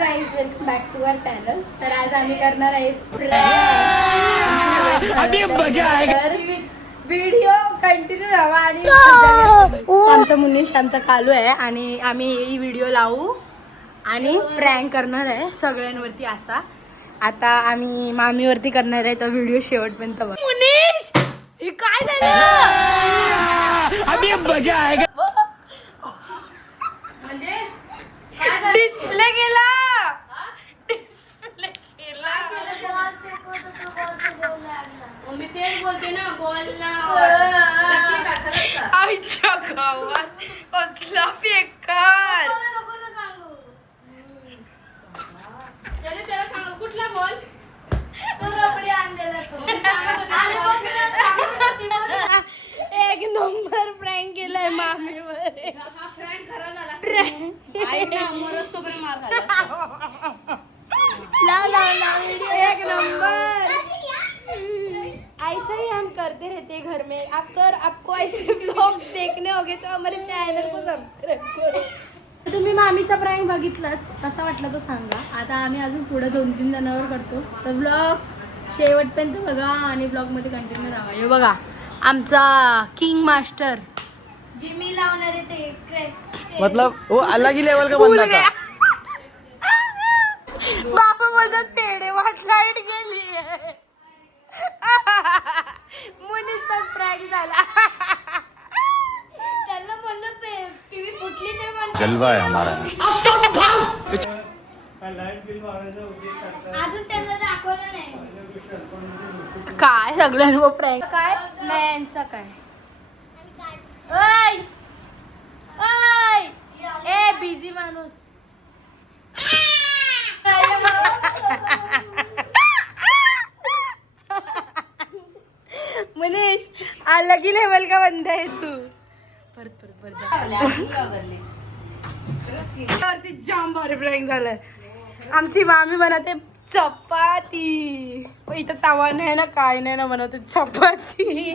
Guys welcome back to our channel. तर आज आम्ही करणार आहे व्हिडिओ कंटिन्यू राहा आणि आमचा मुनीश आमचा कालू आहे आणि आम्ही ही व्हिडिओ लावू आणि प्रँक करणार आहे सगळ्यांवरती असा. आता आम्ही मामीवरती करणार आहे तर व्हिडिओ शेवटपर्यंत बघ. मुनीश हे काय झालं अभी मजा आएगा म्हणजे डिस्प्ले केला मी तेच बोलते ना बॉल आईच्या गावात कसला बेकार. त्याला सांग कुठला बॉल तो रबडी आणलेला तो. एक नंबर प्रँक केलाय मामीवर. हा फ्रँक खरा झाला. आई ना मरच तो पण मार खाल्ला. एक नंबर. ऐसा ही हम करते रहते घर में. आपको ऐसे ब्लॉग देखने होगे तो हमारे चॅनल को सबस्क्राईब करो. तुम्ही मामीचा प्रँक बघितलाच, कसा वाटला तो सांगा. आता आम्ही अजून पुढे 2-3 जणांवर करतो तर ब्लॉग शेवटपर्यंत बघा आणि ब्लॉग मध्ये कंटिन्यू राहा. हे बघा आमचा किंग मास्टर जी मी लावणार आहे ते क्रेस्ट मतलब वो अलग ही लेवल का बंदा था. बापा बोलतात पेढे वाट लाईट गेली. मुलीचा प्रँक झाला. त्यांना म्हणलं टीव्ही फुटली ते म्हणलं जलवा है हमारा. अजून त्यांना दाखवलं नाही. काय सगळ्यांवर प्रँक काय मॅनचा काय ओय ओय ए बिझी माणूस. मनीष अलग ही लेवल का बंदा है तू. परत वरती जाम भारी प्रँक झालाय. आमची मामी बनवते चपाती. इथं तवा नाही ना काय नाही ना बनवते चपाती.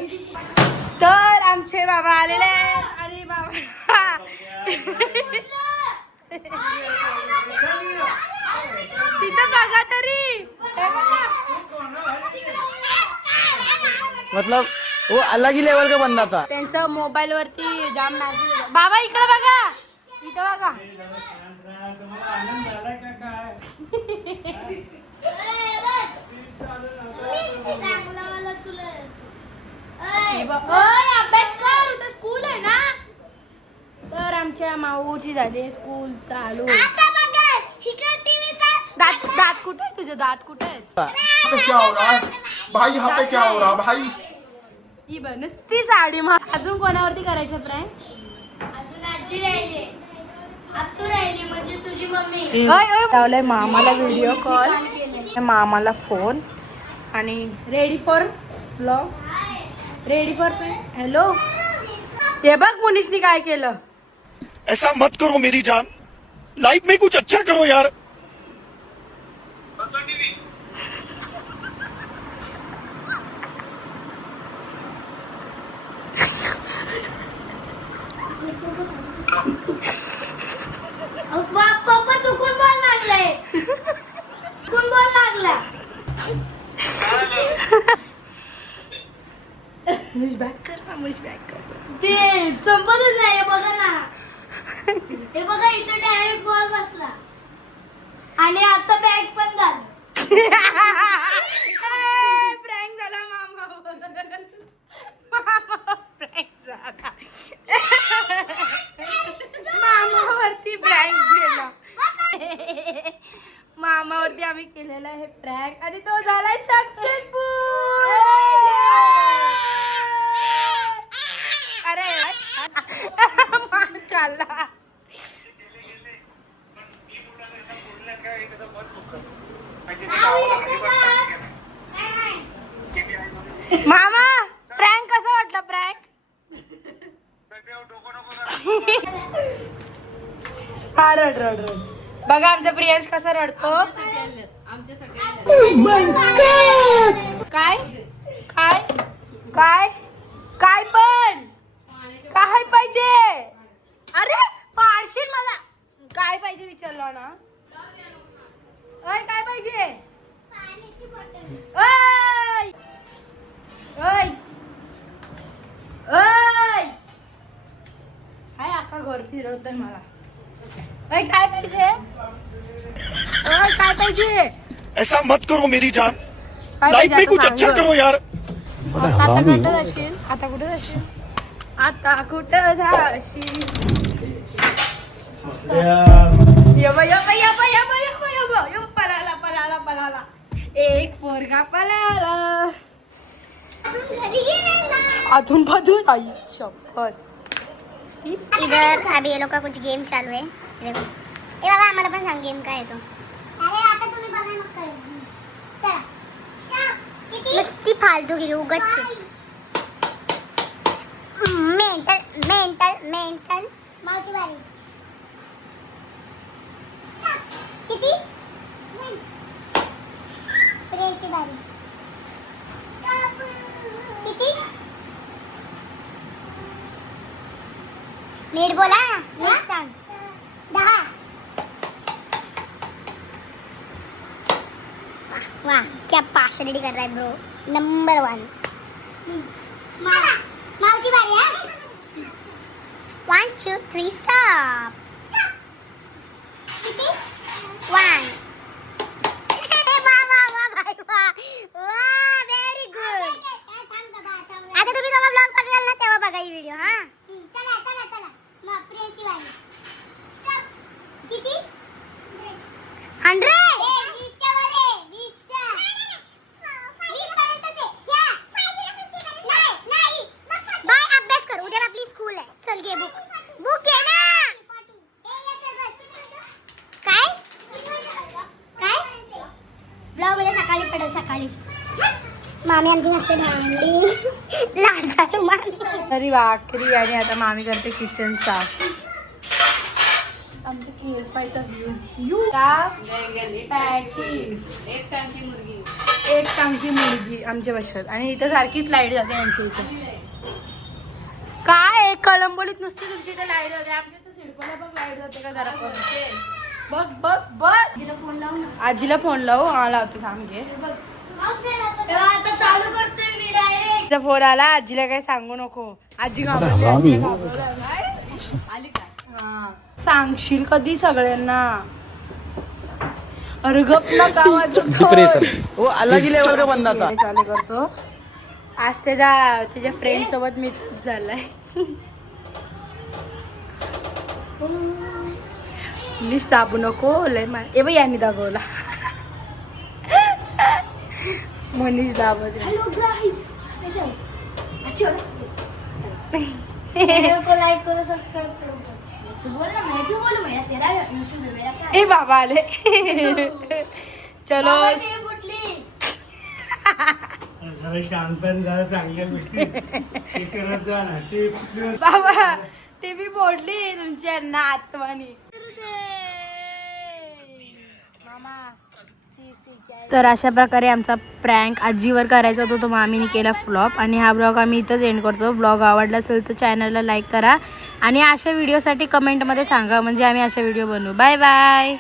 तर आमचे बाबा आलेले आहेत आणि बाबा तिथं बघा तरी. मतलब वो अलग ही लेवल का बंदा था. त्यांचं मोबाईल वरती जाम मॅसेज. बाबा इकडे बघा इथं बघा. अभ्यास कर उद्या स्कूल आहे ना. तर आमच्या माऊची झाली स्कूल चालू. दात कुठे आहे तुझे दात कुठे आहेत. क्या हो रहा है भाई यहाँ पे क्या हो रहा है भाई. ही बनस ती साडी मग अजून कोणावरती करायचं प्रँक. अजून आजी राहिली आतू राहिली म्हणजे तुझी मम्मी. लावलाय मामाला व्हिडिओ कॉल मामाला फोन आणि ready for blog ready for prank. Hello हे बघ मुनीशनी काय केलं. ऐसा मत करो मेरी जान. लाइफ में कुछ अच्छा करो यार. पप्पा चुकून बॉल लागलाय. चुकून बॉल लागला. मुनीश बॅक कर ना मुनीश बॅक कर. ते संपतच नाही. बघा ना हे बघा इथं डायरेक्ट बॉल बसला आणि आता बॅग पण झालं. प्रँक झाला मामावर. प्रँक झाला मामावरती प्रँक केला. मामावरती आम्ही केलेला आहे प्रँक आणि तो झालाय सक्सेसफुल. अरे मान खाल्ला. मामा प्रँक कसा वाटला प्रँक. हा रड रड रड. बघा आमचा प्रियांश कसा रडतो. काय काय काय काय पण काय पाहिजे. अरे पाडशील मला काय पाहिजे विचारलं ना. ओय काय पाहिजे ओय ओय ओय हाय अख्खा घर फिरवतोय मला. ओय काय पाहिजे ओय काय पाहिजे ऐसा मत करो मेरी जान. काय लाइफ में पाहिजे कुछ आता अच्छा सांग. करो यार. आता कुठं जाशील आता कुठं जाशील आता कुठं जाशील पळाला एक पोरगा पळाला अधून मधून आई शपथ. इधर अभी ये लोग का कुछ गेम चालू है. देखो ए बाबा आम्हाला पण सांग गेम काय आहे तो. अरे आता तुम्ही बघा मग कळेल. चला नुसती फालतू गिरी उगच मेंटल मेंटल मेंटल. मावची बारी किती प्रेसी बारी किती नीट बोला नीट सांग. 10. वाह क्या पार्शलिटी कर रहा है ब्रो. नंबर 1. मावची बारी है. 1 2 3 स्टॉप. किती 1. Very good. आता तुम्ही दोघं ब्लॉग बघाल ना तेव्हा बघा ही व्हिडिओ. हा चला चला चला मग प्रियांची वाली. किती 100. 20 च्या वर आहे. 20 च्या 20 पर्यंतच आहे. घ्या. नाही बाय अभ्यास कर. उद्या आपली स्कूल आहे. चल घे बुक. बुक घे ना. काय काय ब्लॉग मध्ये सकाळी पडेल सकाळी. मामी आमची मस्त भांडी लाजाळू मामी. तरी भाकरी आणि आता मामी करते किचन साफ. आमच्या केरफायचा व्ह्यू एक टांकी मुलगी आमच्या बसत आणि इथं सारखीच लाईट जाते यांच्या इथे. काय कळंबोलीत नुसती तुमची इथे लाईट जाते. आमच्या इथं सिडकोला बघ लाईट जाते का जरा पण. बघ बघ बघ आजीला फोन लावू. हा लावतो थांब घे. आता चालू करतोय मी डायरेक्ट. तिचा फोन आला. आजीला काही सांगू नको. आजी घाबरली. हा. सांगशील कधी सगळ्यांना. अरे गप ना डिप्रेशन वो अलग ही लेवल का बंदा था. चालू करतो. आज त्याच्या फ्रेंड सोबत मीटअप झालाय. प्लीज दाबू नको. लय ए बाई यांनी दाबवला. मनीष दाबत. हेलो गाइस को लाइक करो सब्सक्राइब करो. तू बोल ना. मैं क्यों बोलूं. मेरा तेरा यूट्यूब है. मेरा क्या ए बाबा आले. चलो फुटली. जरा शांतपण जरा चांगल्या गोष्टी हे करत जा ना. ते बाबा टीव्ही मोडली तुमच्या आत्मानी. तर अशा प्रकारे आमचा प्रँक आजीवर करायचा होता तो मामीने केला फ्लॉप. आणि हा ब्लॉग आम्ही इथंच एंड करतो. ब्लॉग आवडला असेल तर चॅनलला लाईक करा आणि अशा व्हिडिओसाठी कमेंटमध्ये सांगा म्हणजे आम्ही अशा व्हिडिओ बनवू. Bye bye.